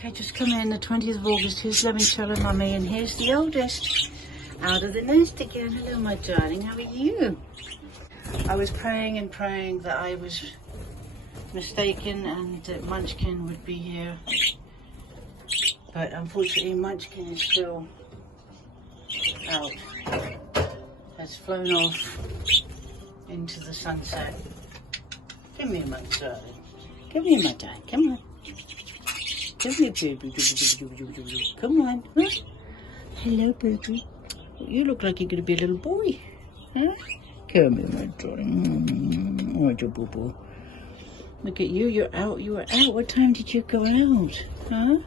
Okay, just come in the 20th of August. Here's Limoncello Mummy, and here's the oldest out of the nest again. Hello, my darling. How are you? I was praying and praying that I was mistaken and that Munchkin would be here. But unfortunately, Munchkin is still out. Has flown off into the sunset. Come here, my darling. Come here, my darling. Come on. Come here, baby. Come on. Huh? Hello, baby. You look like you're going to be a little boy. Huh? Come here, my darling. Oh, your boo-boo. Look at you. You're out. You were out. What time did you go out? Huh?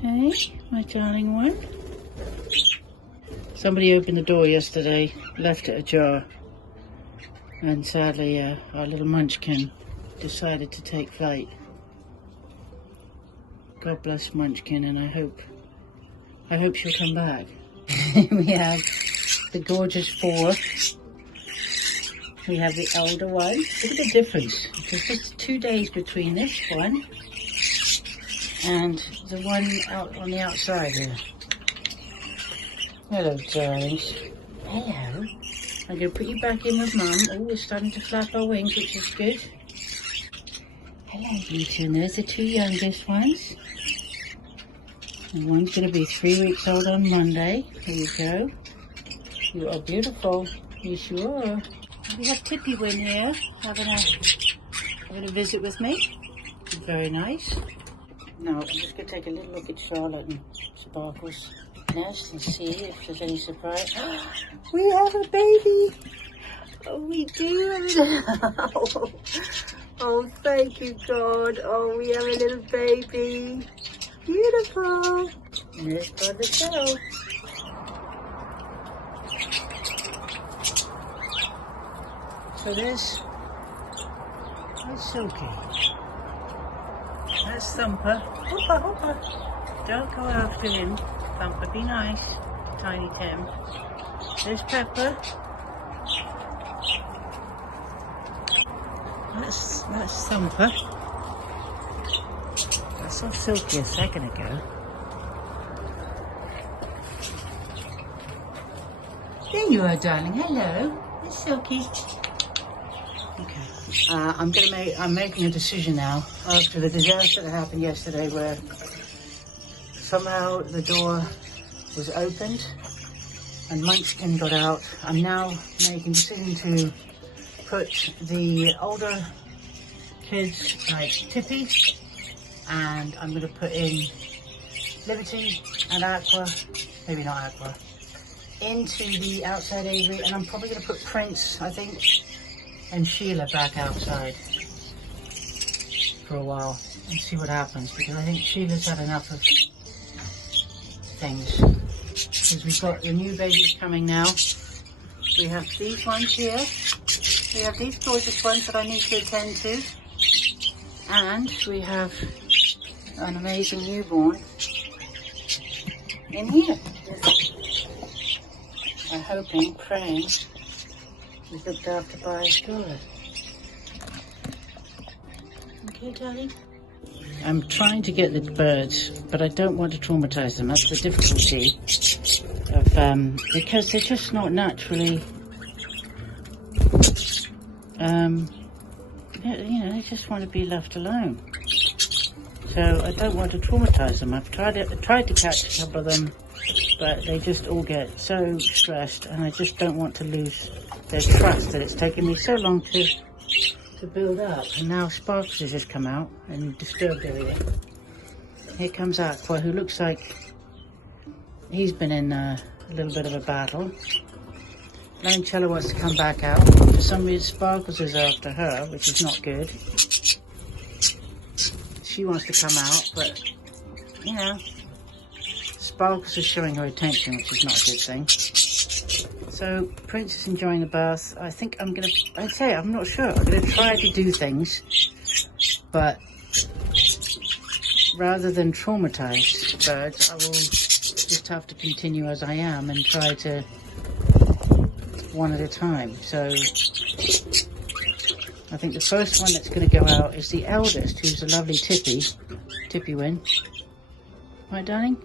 Hey, my darling one. Somebody opened the door yesterday, left it ajar. And sadly, our little Munchkin decided to take flight. God bless Munchkin, and I hope she'll come back. We have the gorgeous 4. We have the older one. Look at the difference. There's just 2 days between this one and the one out on the outside here. Hello, darlings. Hello. I'm going to put you back in with Mum. Oh, we're starting to flap our wings, which is good. Hello, you two. And there's the 2 youngest ones. And one's going to be 3 weeks old on Monday. There you go. You are beautiful. Yes, you are. We have Tippy Win here, having a visit with me. Very nice. Now, I'm just going to take a little look at Charlotte and Sparkle's nest and see if there's any surprise. We have a baby! Oh, we do! Oh, thank you, God. Oh, we have a little baby. Beautiful. And there's for the show. So that's Silky. That's Thumper. Hopper, hopper. Don't go after him. Thumper, be nice to Tiny Tim. There's Pepper. That's Thumper. I saw Silky a second ago. There you are, darling. Hello. It's Silky. Okay. I'm making a decision now after the disaster that happened yesterday, where somehow the door was opened and Munchkin got out. I'm now making a decision to put the older kids like Tippy, and I'm going to put in Liberty and Aqua, maybe not Aqua, into the outside aviary, and I'm probably going to put Prince, I think, and Sheila back outside for a while and see what happens, because I think Sheila's had enough of things. Because we've got the new babies coming now. We have these ones here. We have these gorgeous ones that I need to attend to. And we have an amazing newborn in here. I'm hoping, praying, he's looked after by his daughter. Okay, darling? I'm trying to get the birds, but I don't want to traumatize them. That's the difficulty of, because they're just not naturally, you know, they just want to be left alone. So I don't want to traumatize them. I've tried to catch a couple of them, but they just all get so stressed, and I just don't want to lose their trust that it's taken me so long to build up. And now Sparks has just come out and disturbed everything. Here comes Aqua, who looks like he's been in a little bit of a battle. Limoncello wants to come back out. For some reason, Sparkles is after her, which is not good. She wants to come out, but, you know, Sparkles is showing her attention, which is not a good thing. So, Prince is enjoying the bath. I think I'm going to, I'm not sure. I'm going to try to do things, but rather than traumatize birds, I will just have to continue as I am and try to one at a time. So, I think the first one that's going to go out is the eldest, who's a lovely Tippy. Tippy win. Right, darling?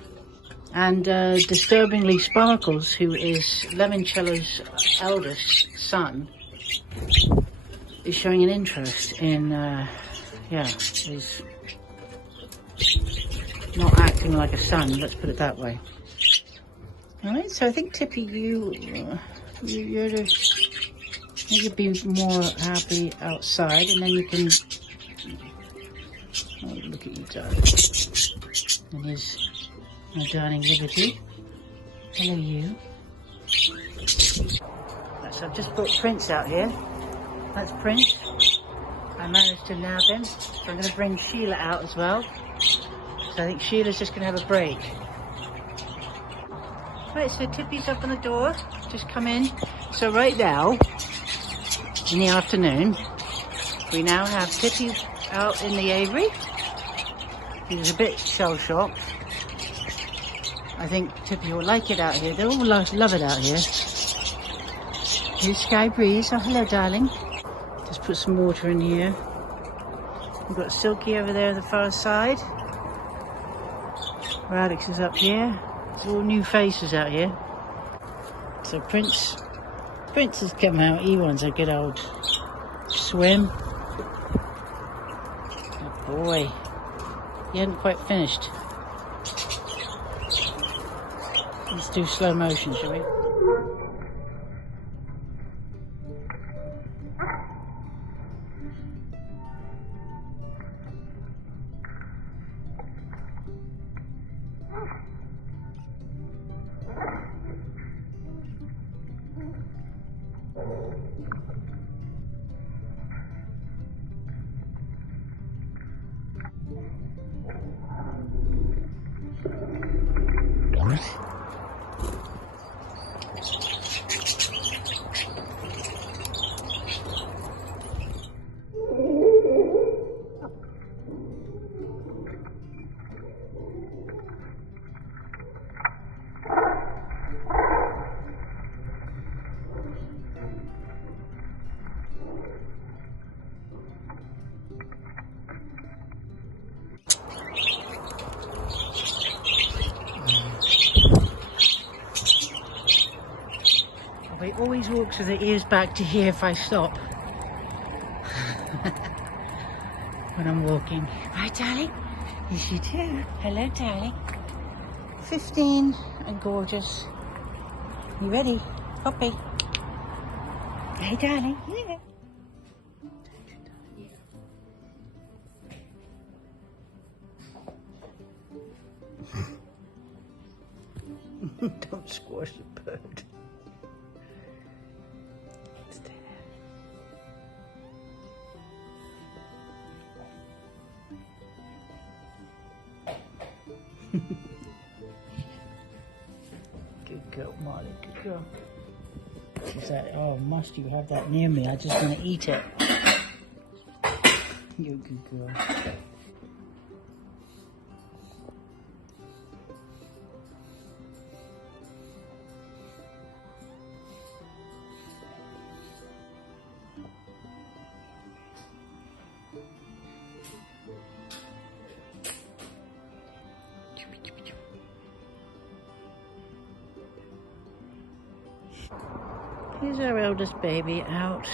And disturbingly Sparkles, who is Lemoncella's eldest son, is showing an interest in, he's not acting like a son, let's put it that way. Alright, so I think Tippy, you'd be more happy outside, and then you can, oh, look at you, darling. And here's my darling Liberty. Hello, you. So I've just brought Prince out here. That's Prince. I managed to nab him. So I'm going to bring Sheila out as well. So I think Sheila's just going to have a break. Right, so Tippy's up on the door. Just come in. So right now, in the afternoon, we now have Tippy out in the aviary. He's a bit shell-shocked. I think Tippy will like it out here. They all love it out here. Here's Sky Breeze. Oh, hello, darling. Just put some water in here. We've got Silky over there on the far side. Radix is up here. It's all new faces out here. So Prince has come out. He wants a good old swim. Oh boy. He hadn't quite finished. Let's do slow motion, shall we? He always walks with the ears back to here if I stop. When I'm walking. Right, darling? Yes, you do. Hello, darling. 15 and gorgeous. You ready? Puppy. Hey, darling. Yeah. Don't squash the bird. Good girl, Molly, good girl. She's like, oh, must you have that near me? I just want to eat it. You're a good girl. Here's our eldest baby out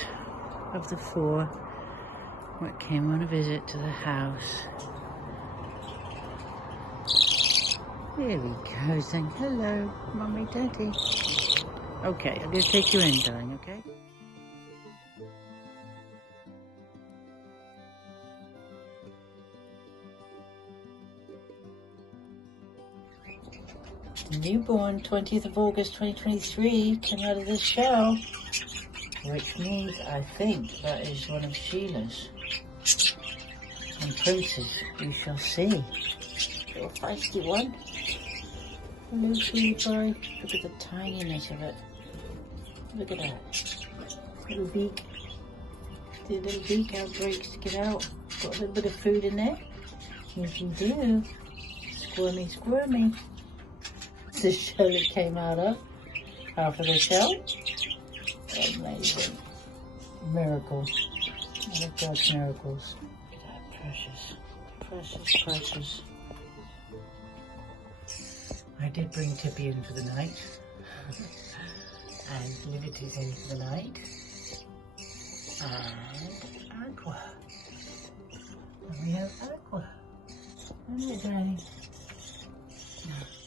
of the 4 that came on a visit to the house. There he goes saying, hello, Mummy, Daddy. Okay, I'm going to take you in, darling, okay? Newborn, 20th of August 2023, came out of this shell, which means I think that is one of Sheila's and Prince's. We shall see. Little feisty one. Hello, sweetie pie. Look at the tininess of it. Look at that. Little beak. The little beak out breaks to get out. Got a little bit of food in there. Yes, you do. Squirmy, squirmy. The shell it came out of, half of the shell. Amazing. Miracle. One of God's miracles. Look at that, precious, precious, precious. did bring Tippy in for the night. And Liberty's in for the night. And Aqua. And we have Aqua. Isn't it, Daddy? Yeah.